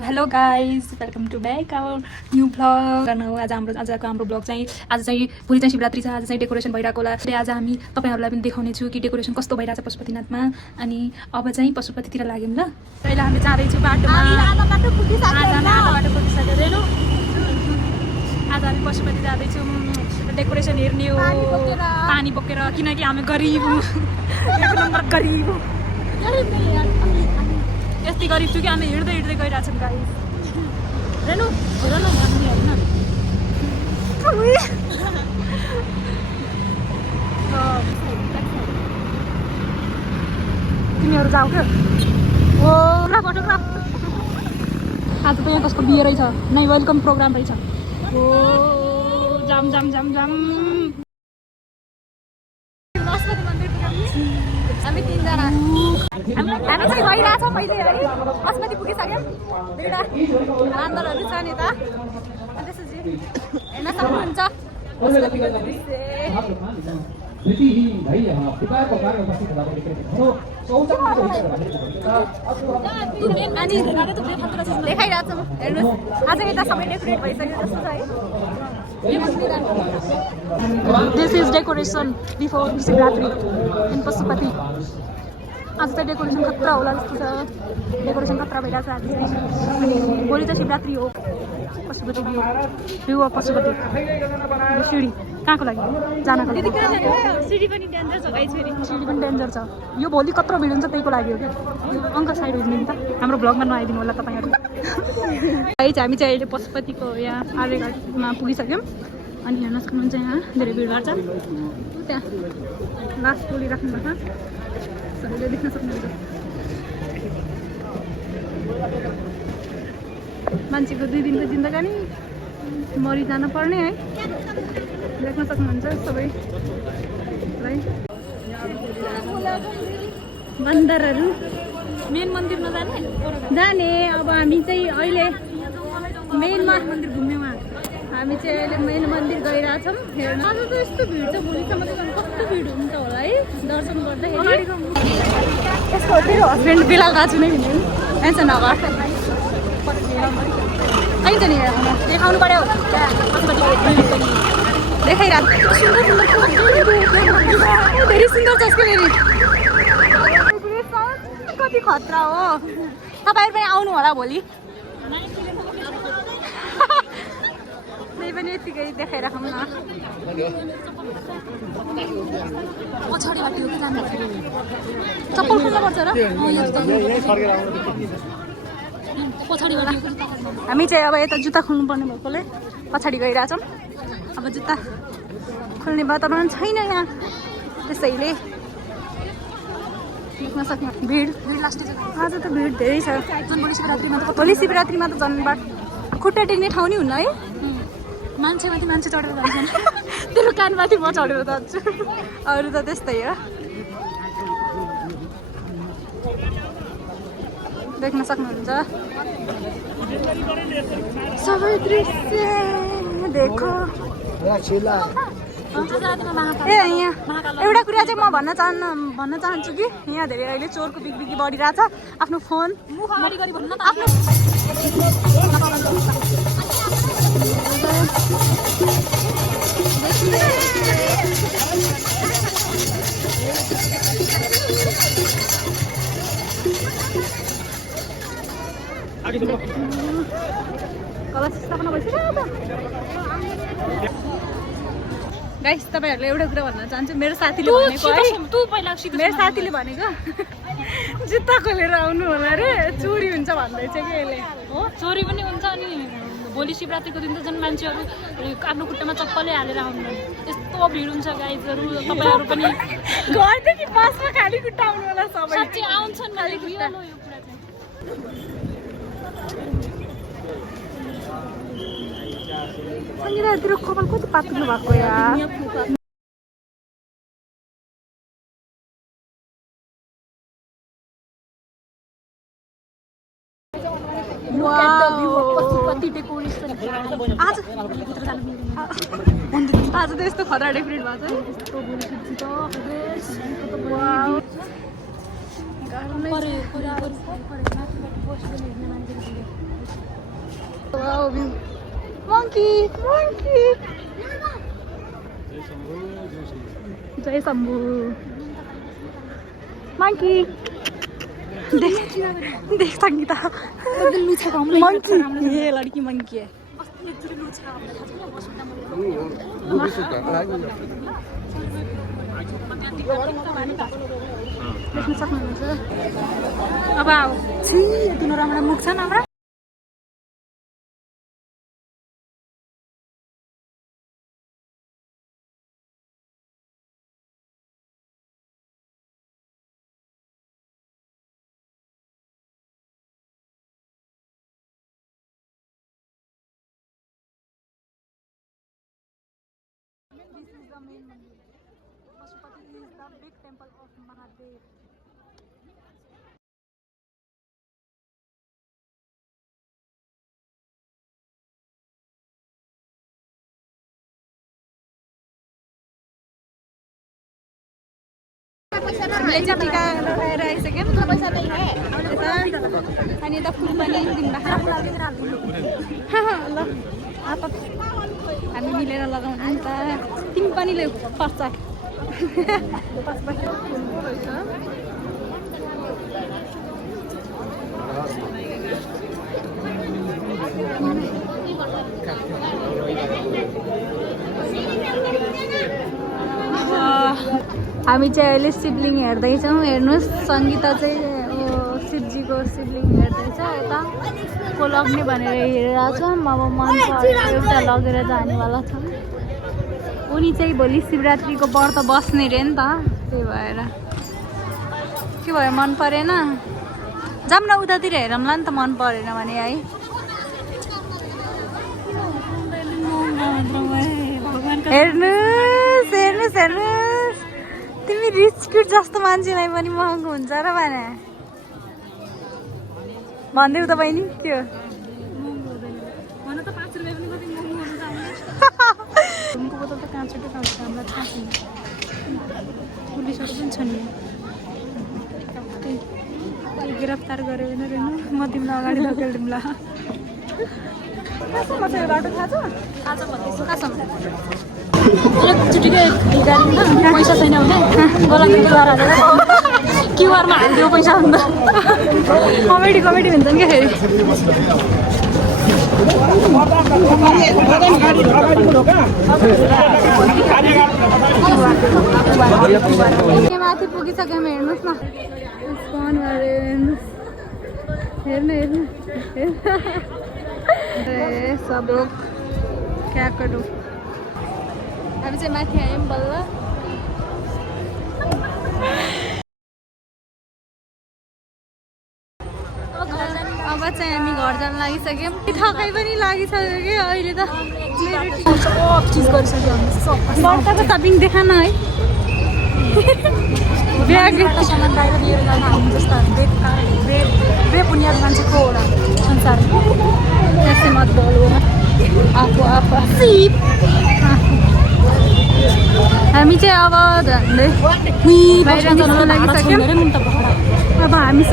Hello guys welcome to back our new blog आज हाम्रो blog चाहिँ आज चाहिँ भोलि चाहिँ शिवरात्रि छ। आज चाहिँ डेकोरेसन भइरहेको होला। आज हामी तपाईँहरूलाई पनि देखाउने छु कि डेकोरेसन कस्तो भइरहेछ पशुपतिनाथमा। अनि अब चाहिँ पशुपतितिर लाग्यौँ ल। अहिले हामी जाँदैछौँ बाटोमा। आज हामी पशुपति जाँदैछौँ डेकोरेसन हेर्ने हो पानी बोकेर, किनकि हामी गरिब एक नम्बर गरिब यति गरिब छु कि हामी हिँड्दै हिँड्दै गइरहेछौँ गाइस। हेर्नु हेर न भन्ने होइन तिमीहरू जाऊ क्या हो फोटोग्राफ। आज त यहाँ कसको बिहे रहेछ, नै वेलकम प्रोग्राम रहेछ। हो जाम जाम जाम जाम। हामी तिनजना हामी चाहिँ गइरहेछौँ पहिले है। पशुपति पुगिसक्यौँ। दुईवटा बान्दरहरू छ नि त। त्यसपछि हेर्न सक्नुहुन्छ पशुपतिको दृश्य। देखाइरहेछौँ हेर्नुहोस्। आज यता सबै डेकोरेट भइसक्यो जस्तो छ है। This is decoration before Shivaratri in Pashupati. आज चाहिँ डेकोरेसन खतरा होला जस्तो छ। डेकोरेसन खतरा भइरहेको छ आज चाहिँ। अनि भोलि चाहिँ शिवरात्रि हो। पशुपति भ्यू अफ पशुपति सिँढी कहाँको लागि जानको लागि। सिँढी पनि डेन्जर छ गाइस। फेरि सिँढी पनि डेन्जर छ। यो भोलि कत्रो भिड हुन्छ त्यहीको लागि हो क्या। अङ्क साइड हुने नि त हाम्रो ब्लगमा नआइदिनु होला तपाईँहरू। हामी चाहिँ अहिले पशुपतिको यहाँ आर्यघाटमा पुगिसक्यौँ। अनि हेर्न सक्नुहुन्छ यहाँ धेरै भिडभाड छ। त्यहाँ लास बोलिराख्नु भएको छ, सबैले देख्न सक्नुहुन्छ। मान्छेको 2 दिनको जिन्दगानी मरिजान पर्ने है, देख्न सक्नुहुन्छ सबैलाई। बन्दरहरू मेन मन्दिर नजाने जाने। अब हामी चाहिँ अहिले मेन मन्दिर घुम्यौँ। हामी चाहिँ अहिले मेन मन्दिर गइरहेछौँ हेर्न। आज त यस्तो भिड छ, भोलिसम्म त कस्तो भिड हुन्छ होला है दर्शन गर्दाखेरि। यसको मेरो हस्बेन्ड बिलाल दाजु नै हुने टेन्सन नगर। कहीँ त नि देखाउनु पऱ्यो। देखाइरहेको धेरै सुन्दर छ यसको। फेरि कति खतरा हो। तपाईँहरू पनि आउनु होला भोलि। त्यही पनि यतिकै देखाइराखौँ न। पछाडिबाट चप्पल खोल्नुपर्छ र हामी चाहिँ अब यता जुत्ता खोल्नु पर्ने भएकोले पछाडि गइरहेछौँ। अब जुत्ता खोल्ने वातावरण छैन यहाँ, त्यसैले देख्न सक्नु भिड लास्ट। आज त भिड धेरै छ। भोलि शिवरात्रिमा त झन् खुट्टा टेक्ने ठाउँ नि हुन्न है। मान्छेमाथि मान्छे चढेर जान्छन्। तेरो कानमाथि म चढेर जान्छु। अरू त त्यस्तै हो। देख्न सक्नुहुन्छ सबै दृश्य देखो। ए यहाँ एउटा कुरा चाहिँ म भन्न चाहन्छु कि यहाँ धेरै अहिले चोरको बिक्री बढिरहेछ। आफ्नो फोन आफ्नो कलश स्थापना भइसक्यो। गाइस तपाईँहरूले एउटा कुरा भन्न चाहन्छु। मेरो साथीले भनेको जुत्ता खोलेर आउनु होला रे, चोरी हुन्छ भन्दैछ कि यसले। हो चोरी पनि हुन्छ। अनि भोलि शिवरात्रिको दिन त झन् मान्छेहरू आफ्नो खुट्टामा चप्पलै हालेर आउनु। यस्तो भिड हुन्छ गाइजहरू। तपाईँहरू पनि घरदेखि बसमा खाली खुट्टा आउनु होला। सबै साँच्चै आउँछन् खाली खुट्टा। सङ्गीता तेरो कपाल कति पातलो भएको यार। आज त यस्तो खतरा डेकोरेट भएको छ। Wow, view. Monkey, monkey. Jai Shambhu. Monkey. देख संगीता मंकी ये लड़की मंकी है देख्न सक्नुहुन्छ अब छि यति नराम्रो मुख छ न हाम्रो This is the main mandir. Pashupati is the big temple of Mahadev. हामीले चाहिँ टिका लगाएर आइसक्यौँ पैसा त अनि यता फुल पनि ल हामी मिलेर लगाउनु नि त तिमी पनि ले पर्छ हामी चाहिँ अहिले शिवलिङ हेर्दैछौँ हेर्नुहोस् सङ्गीता चाहिँ शिवजीको शिवलिङ हेर्दैछ यता को लग्ने भनेर हेरिरहेको छौँ अब मन एउटा लगेर जानेवाला छ उनी चाहिँ भोलि शिवरात्रिको व्रत बस्ने रे नि त त्यही भएर के भयो मन परेन जाऊँ न उतातिर हेरौँला नि त मन परेन भने है हेर्नुहोस् हेर्नुहोस् हेर्नुहोस् तिमी रिच किड जस्तो मान्छेलाई पनि महँगो हुन्छ र भने भन्दै त बहिनी के हो बोतल त काँचोटो खान्छ हामीलाई थाहा छैन पुलिसहरू पनि छन् त्यही गिरफ्तार गऱ्यो भने रेनु म तिमीलाई अगाडि धकेलिदिउँला कहाँसम्म चाहिँ बाटो थाहा छ कहाँसम्म एकचोटिकै हिँडाइदिनु पैसा छैन भने गोलाद्वारा क्युआरमा हालिदियो पैसा अन्त कमेडी कमेडी हुन्छ नि क्या फेरि माथि पुगिसक्यौँ हेर्नुहोस् न हेर्नु हेर्नु ए सब लोग क्या करूँ हामी चाहिँ माथि आयौँ बल्ल अब चाहिँ हामी घर जान लागिसक्यौँ थकाइ पनि लागिसक्यो कि अहिले त सब चिज गरिसक्यो बर्ताको टपिङ देखा न है ब्याग सामान बाहिर लिएर जान हामी जस्ता बेबुनियाद मान्छेको एउटा संसार ऐसे मत बोलो आफू आफू सिप हामी चाहिँ अब झन्डै बाहिर जान लागिसक्यौँ अब हामी